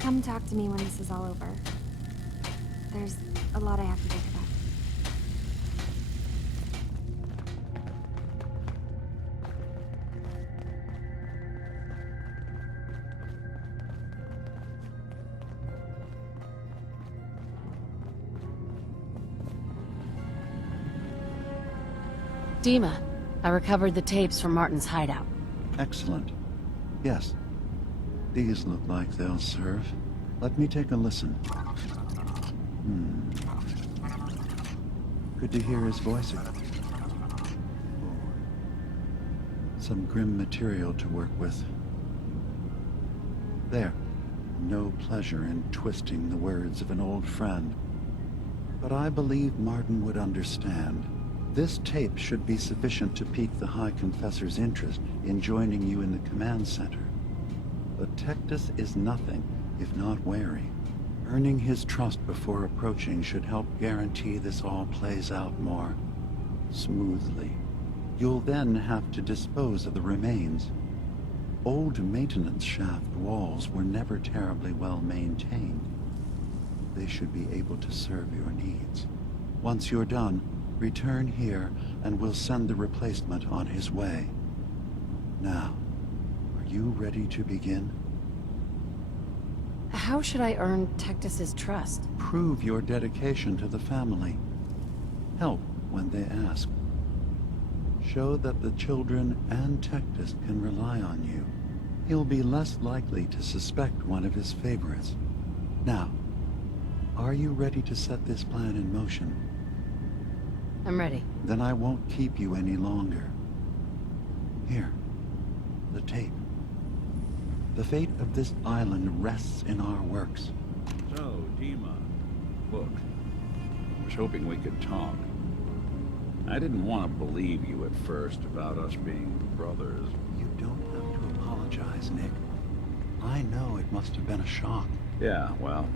Come talk to me when this is all over. There's a lot I have to think about. Dima, I recovered the tapes from Martin's hideout. Excellent. Yes. These look like they'll serve. Let me take a listen. Good to hear his voice again. Some grim material to work with. There. No pleasure in twisting the words of an old friend. But I believe Martin would understand. This tape should be sufficient to pique the High Confessor's interest in joining you in the command center. But Tectus is nothing if not wary. Earning his trust before approaching should help guarantee this all plays out more smoothly. You'll then have to dispose of the remains. Old maintenance shaft walls were never terribly well maintained. They should be able to serve your needs. Once you're done, return here and we'll send the replacement on his way. Now, are you ready to begin? How should I earn Tectus's trust? Prove your dedication to the family. Help when they ask. Show that the children and Tectus can rely on you. He'll be less likely to suspect one of his favorites. Now, are you ready to set this plan in motion? I'm ready. Then I won't keep you any longer. Here, the tape. The fate of this island rests in our works. So, Dima, look, I was hoping we could talk. I didn't want to believe you at first about us being brothers. You don't have to apologize, Nick. I know it must have been a shock. Yeah, well,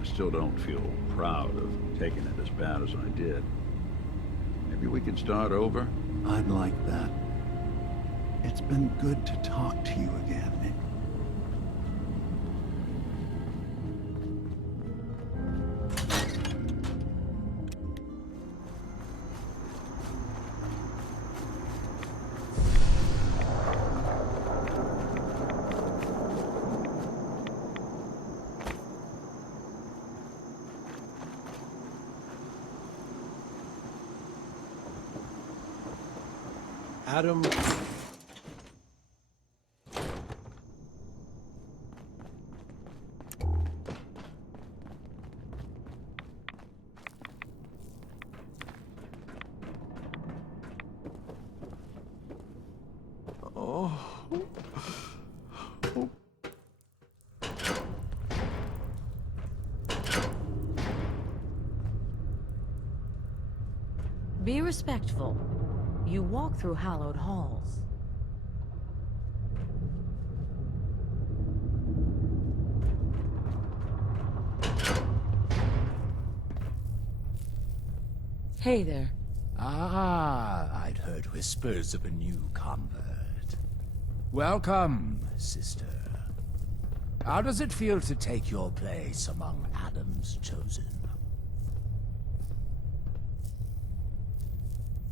I still don't feel proud of taking it as bad as I did. Maybe we could start over? I'd like that. It's been good to talk to you again, Nick. Adam... Be respectful. You walk through hallowed halls. Hey there. Ah, I'd heard whispers of a new convert. Welcome, sister. How does it feel to take your place among Adam's chosen?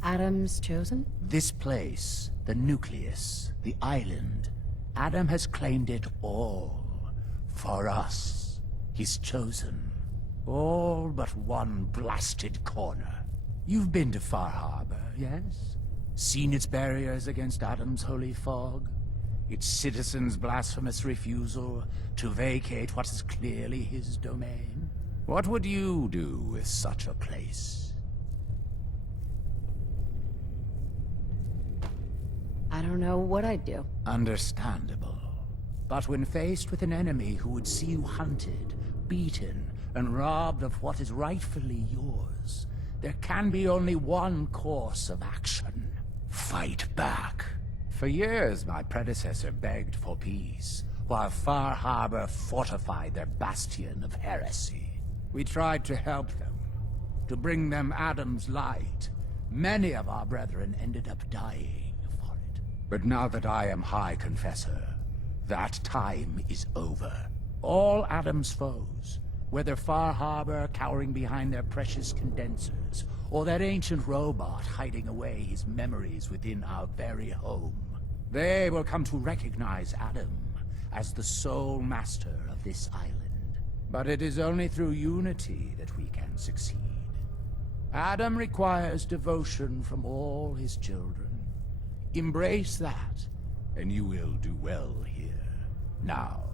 Adam's chosen? This place, the nucleus, the island, Adam has claimed it all. For us, his chosen. All but one blasted corner. You've been to Far Harbor, yes? Seen its barriers against Adam's holy fog? Its citizens' blasphemous refusal to vacate what is clearly his domain? What would you do with such a place? I don't know what I'd do. Understandable. But when faced with an enemy who would see you hunted, beaten, and robbed of what is rightfully yours, there can be only one course of action. Fight back. For years, my predecessor begged for peace, while Far Harbor fortified their bastion of heresy. We tried to help them, to bring them Adam's light. Many of our brethren ended up dying for it. But now that I am High Confessor, that time is over. All Adam's foes, whether Far Harbor cowering behind their precious condensers, or that ancient robot hiding away his memories within our very home, they will come to recognize Adam as the sole master of this island. But it is only through unity that we can succeed. Adam requires devotion from all his children. Embrace that, and you will do well here. Now,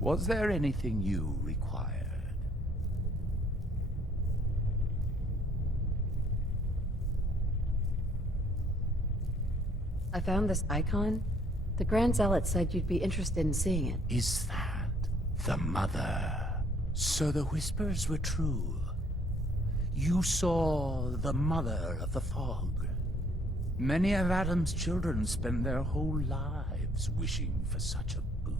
was there anything you required? I found this icon. The Grand Zealot said you'd be interested in seeing it. Is that the Mother? So the whispers were true. You saw the Mother of the Fog. Many of Adam's children spend their whole lives wishing for such a boon.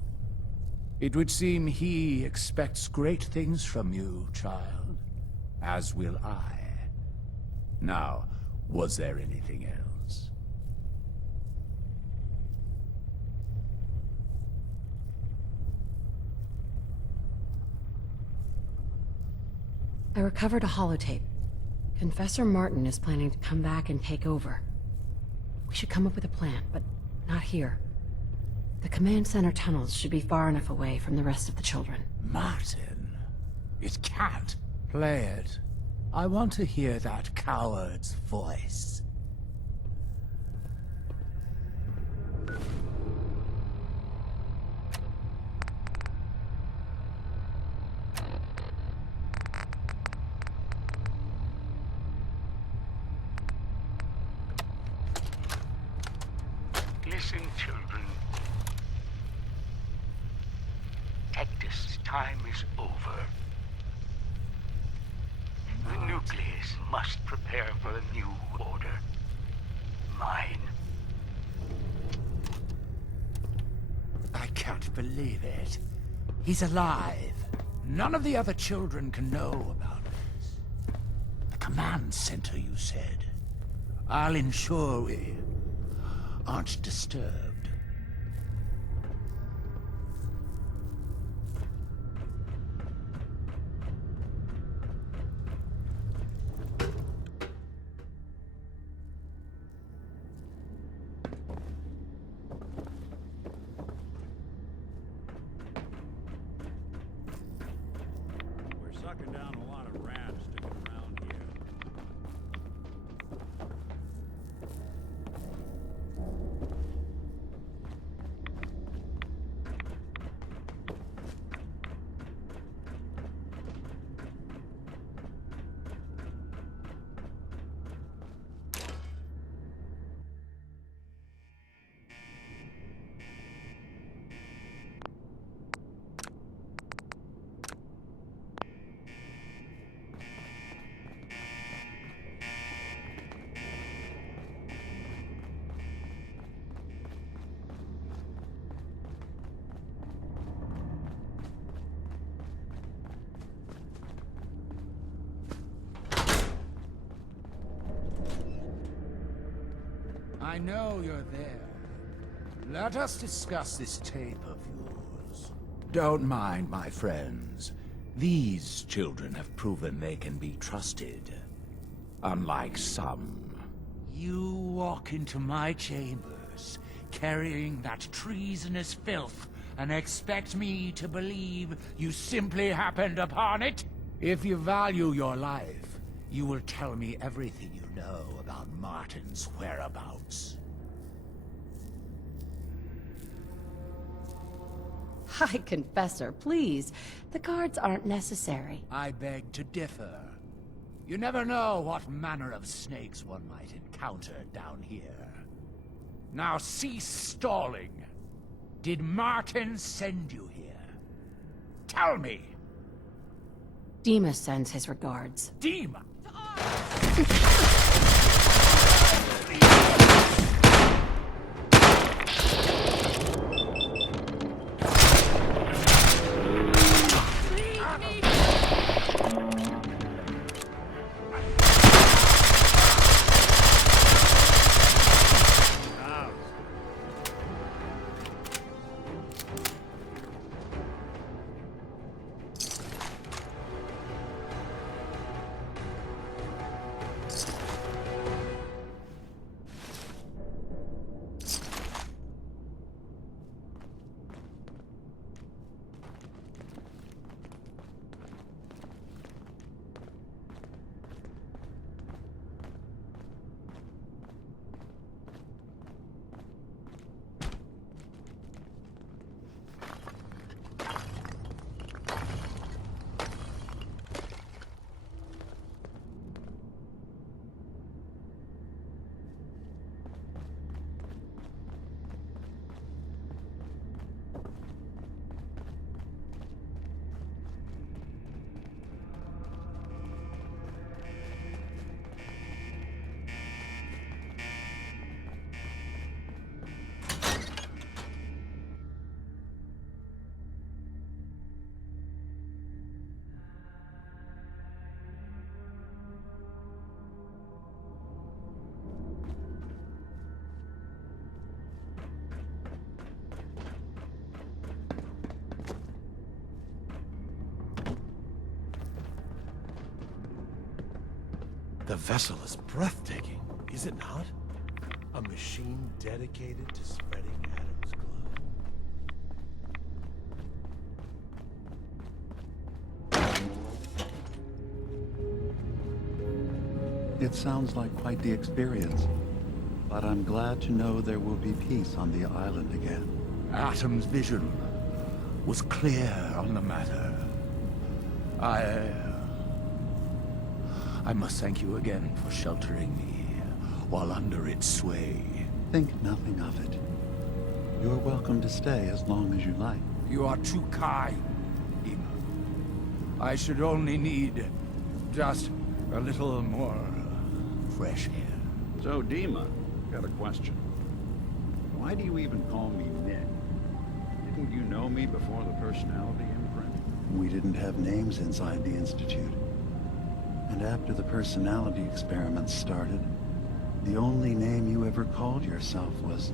It would seem he expects great things from you, child. As will I. Now, was there anything else? I recovered a holotape. Confessor Martin is planning to come back and take over. We should come up with a plan, but not here. The command center tunnels should be far enough away from the rest of the children. Martin? It can't. Play it. I want to hear that coward's voice. Listen, children. Tectus' time is over. The nucleus must prepare for a new order. Mine. I can't believe it. He's alive. None of the other children can know about this. The command center, you said. I'll ensure we aren't disturbed. We're sucking down a lot of rats sticking around here. I know you're there. Let us discuss this tape of yours. Don't mind, my friends. These children have proven they can be trusted. Unlike some. You walk into my chambers, carrying that treasonous filth, and expect me to believe you simply happened upon it? If you value your life, you will tell me everything you know about Martin's whereabouts. High Confessor, please. The guards aren't necessary. I beg to differ. You never know what manner of snakes one might encounter down here. Now cease stalling. Did Martin send you here? Tell me! Dima sends his regards. Dima! The vessel is breathtaking, is it not? A machine dedicated to spreading Adam's glow. It sounds like quite the experience, but I'm glad to know there will be peace on the island again. Atom's vision was clear on the matter. I must thank you again for sheltering me while under its sway. Think nothing of it. You're welcome to stay as long as you like. You are too kind, Dima. I should only need just a little more fresh air. So, Dima, got a question. Why do you even call me Nick? Didn't you know me before the personality imprint? We didn't have names inside the Institute. And after the personality experiments started, the only name you ever called yourself was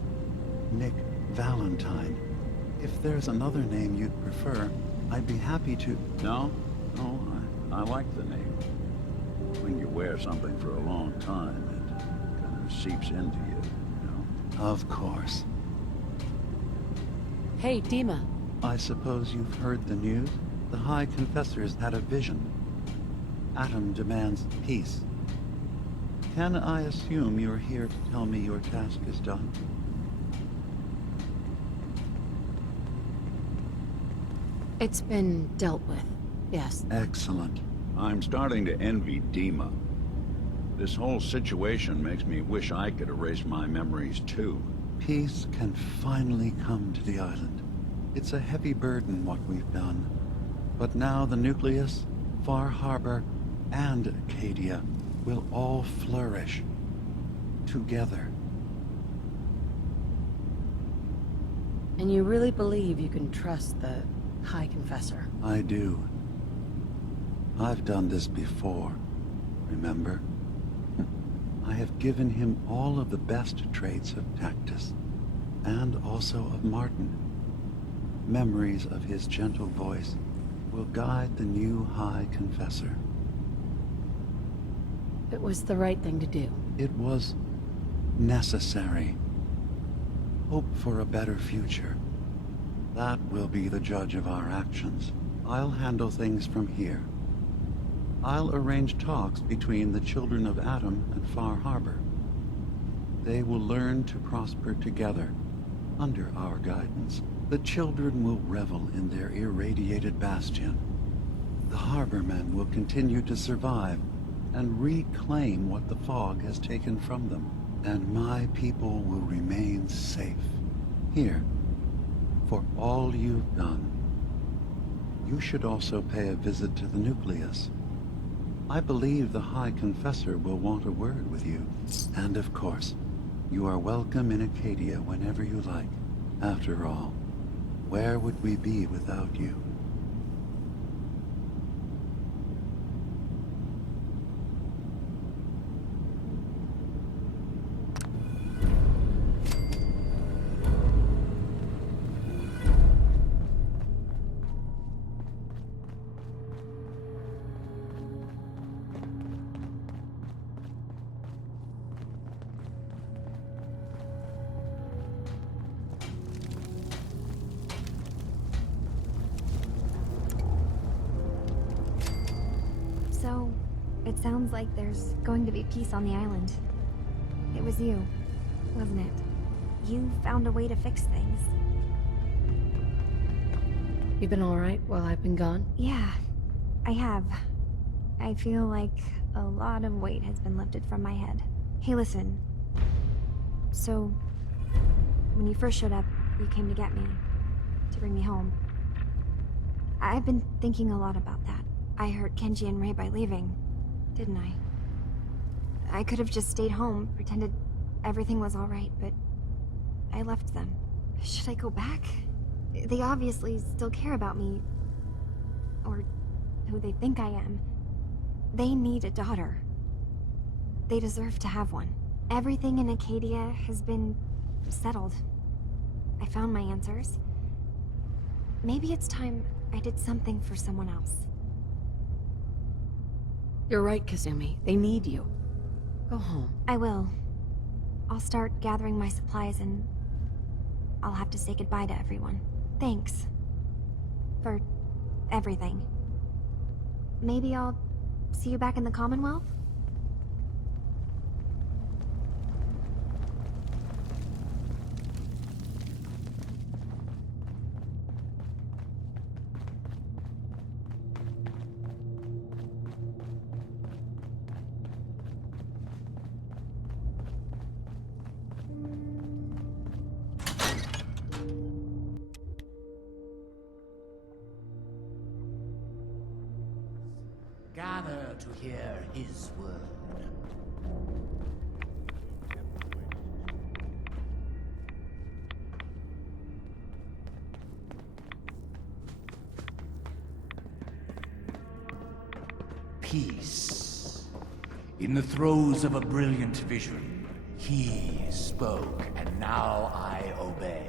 Nick Valentine. If there's another name you'd prefer, I'd be happy to... No, I like the name. When you wear something for a long time, it kind of seeps into you, you know? Of course. Hey, Dima. I suppose you've heard the news? The High Confessor's had a vision. Adam demands peace. Can I assume you're here to tell me your task is done? It's been dealt with, yes. Excellent. I'm starting to envy Dima. This whole situation makes me wish I could erase my memories too. Peace can finally come to the island. It's a heavy burden what we've done. But now the Nucleus, Far Harbor, and Acadia will all flourish together. And you really believe you can trust the High Confessor? I do. I've done this before, remember? I have given him all of the best traits of Tactus, and also of Martin. Memories of his gentle voice will guide the new High Confessor. It was the right thing to do. It was necessary. Hope for a better future. That will be the judge of our actions. I'll handle things from here. I'll arrange talks between the children of Adam and Far Harbor. They will learn to prosper together under our guidance. The children will revel in their irradiated bastion. The harbormen will continue to survive and reclaim what the fog has taken from them. And my people will remain safe here for all you've done. You should also pay a visit to the nucleus. I believe the High Confessor will want a word with you. And of course, you are welcome in Acadia whenever you like. After all, where would we be without you? So, it sounds like there's going to be peace on the island. It was you, wasn't it? You found a way to fix things. You been alright while I've been gone? Yeah, I have. I feel like a lot of weight has been lifted from my head. Hey, listen. So, when you first showed up, you came to get me, to bring me home. I've been thinking a lot about that. I hurt Kenji and Ray by leaving, didn't I? I could have just stayed home, pretended everything was alright, but I left them. Should I go back? They obviously still care about me. Or who they think I am. They need a daughter. They deserve to have one. Everything in Acadia has been settled. I found my answers. Maybe it's time I did something for someone else. You're right, Kazumi. They need you. Go home. I will. I'll start gathering my supplies and I'll have to say goodbye to everyone. Thanks. For everything. Maybe I'll see you back in the Commonwealth? Gather to hear his word. Peace. In the throes of a brilliant vision, he spoke, and now I obey.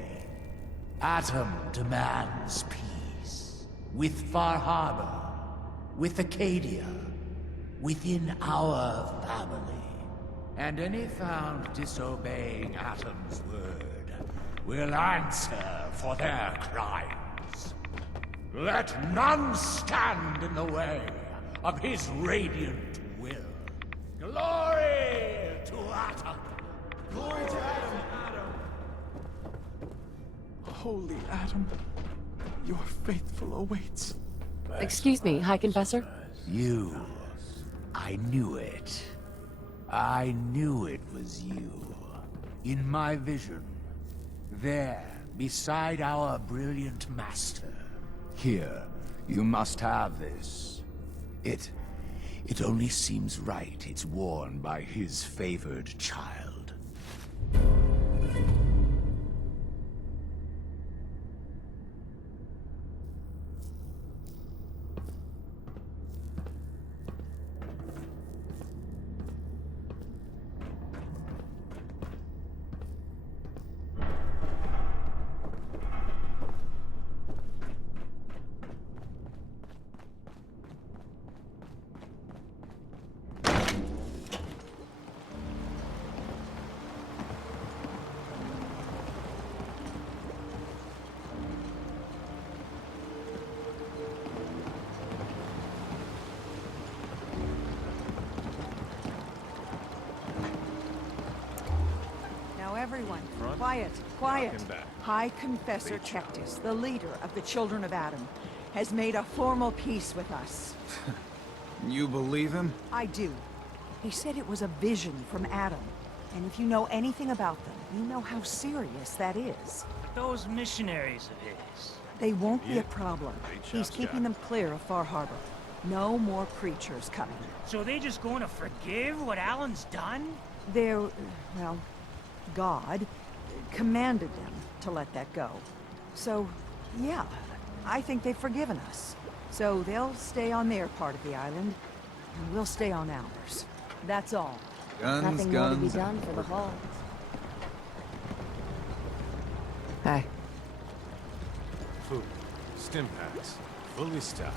Atom demands peace. With Far Harbor, with Acadia, within our family. And any found disobeying Atom's word will answer for their crimes. Let none stand in the way of his radiant will. Glory to Atom! Glory to Atom! Holy Atom, your faithful awaits. Excuse me, High Confessor? You. I knew it. I knew it was you. In my vision. There, beside our brilliant master. Here, you must have this. It only seems right it's worn by his favored child. Everyone, quiet, quiet. High Confessor Tectus, the leader of the Children of Adam, has made a formal peace with us. You believe him? I do. He said it was a vision from Adam. And if you know anything about them, you know how serious that is. Those missionaries of his. They won't be Yeah. a problem. Great He's job, keeping Scott. them clear of Far Harbor. No more creatures coming. So they just going to forgive what Alan's done? They're, well, God commanded them to let that go. So, yeah, I think they've forgiven us. So they'll stay on their part of the island, and we'll stay on ours. That's all. Guns, Nothing more to be guns. done for the Hall. Hey, Food. Stim packs. Fully stocked.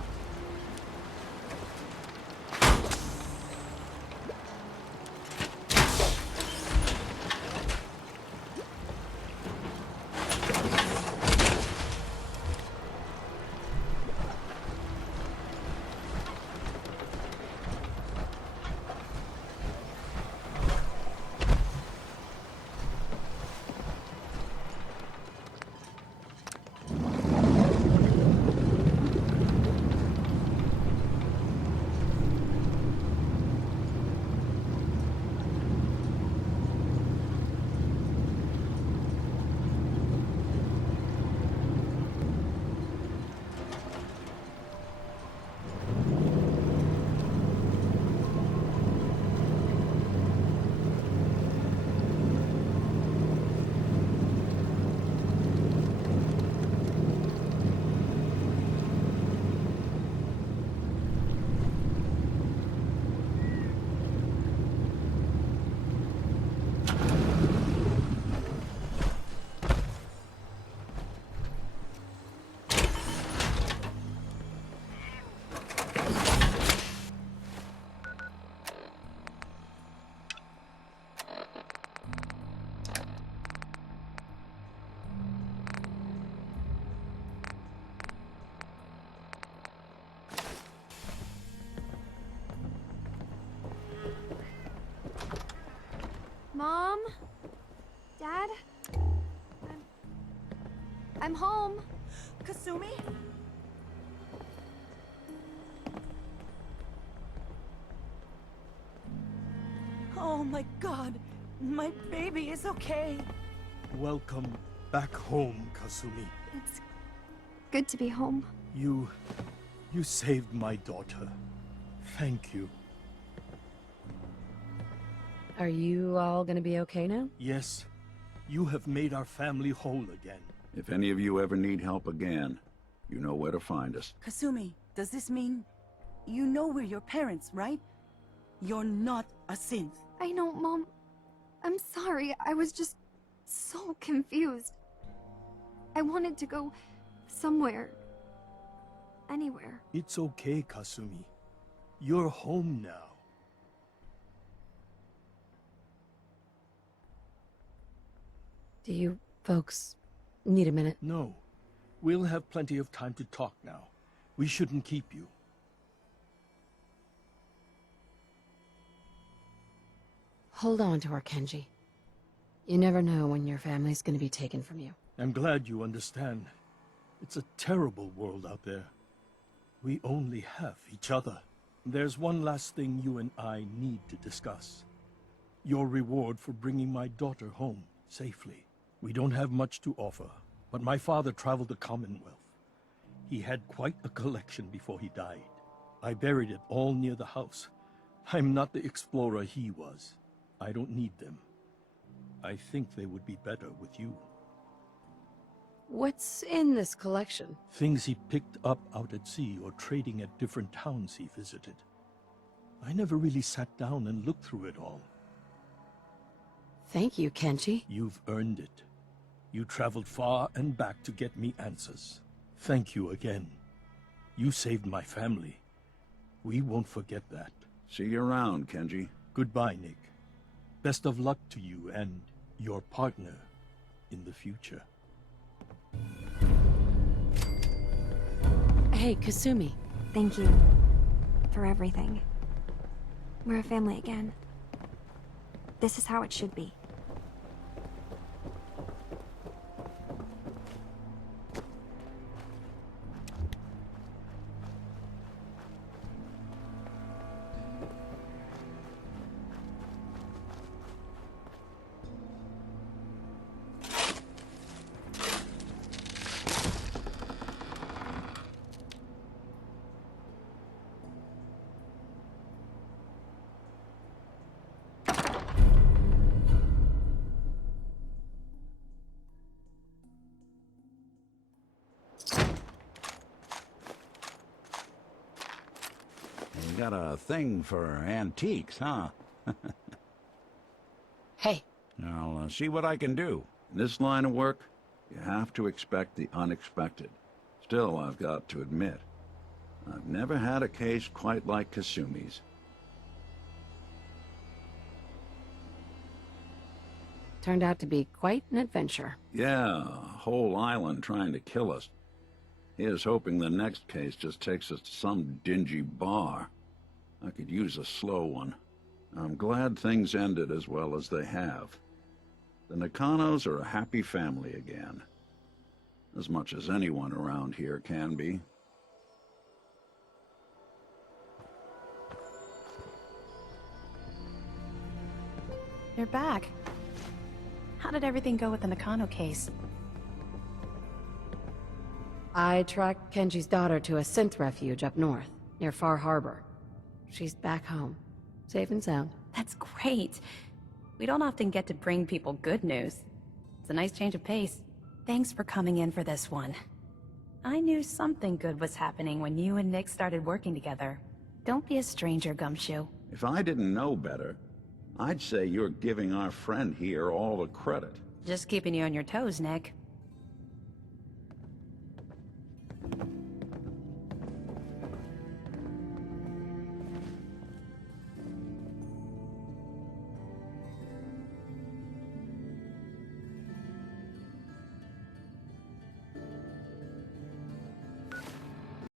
Mom? Dad? I'm home. Kasumi? Oh my God, my baby is okay. Welcome back home, Kasumi. It's good to be home. You saved my daughter. Thank you. are you all gonna be okay now? Yes, you have made our family whole again. If any of you ever need help again, you know where to find us. Kasumi, does this mean you know we're your parents, right? You're not a synth. I know, Mom. I'm sorry. I was just so confused. I wanted to go somewhere. Anywhere. It's okay, Kasumi. You're home now. Do you folks need a minute? No. We'll have plenty of time to talk now. We shouldn't keep you. Hold on to her, Kenji. You never know when your family's gonna be taken from you. I'm glad you understand. It's a terrible world out there. We only have each other. There's one last thing you and I need to discuss. Your reward for bringing my daughter home safely. We don't have much to offer, but my father traveled the Commonwealth. He had quite a collection before he died. I buried it all near the house. I'm not the explorer he was. I don't need them. I think they would be better with you. What's in this collection? Things he picked up out at sea or trading at different towns he visited. I never really sat down and looked through it all. Thank you, Kenji. You've earned it. You traveled far and back to get me answers. Thank you again. You saved my family. We won't forget that. See you around, Kenji. Goodbye, Nick. Best of luck to you and your partner in the future. Hey, Kasumi. Thank you for everything. We're a family again. This is how it should be. got a thing for antiques, huh? Hey, I'll see what I can do. In this line of work, you have to expect the unexpected. Still, I've got to admit, I've never had a case quite like Kasumi's. turned out to be quite an adventure. Yeah, a whole island trying to kill us. Here's hoping the next case just takes us to some dingy bar. I could use a slow one. I'm glad things ended as well as they have. The Nakanos are a happy family again. As much as anyone around here can be. You're back. How did everything go with the Nakano case? I tracked Kenji's daughter to a synth refuge up north, near Far Harbor. She's back home, safe and sound. That's great. We don't often get to bring people good news. It's a nice change of pace. Thanks for coming in for this one. I knew something good was happening when you and Nick started working together. Don't be a stranger, Gumshoe. If I didn't know better, I'd say you're giving our friend here all the credit. Just keeping you on your toes, Nick.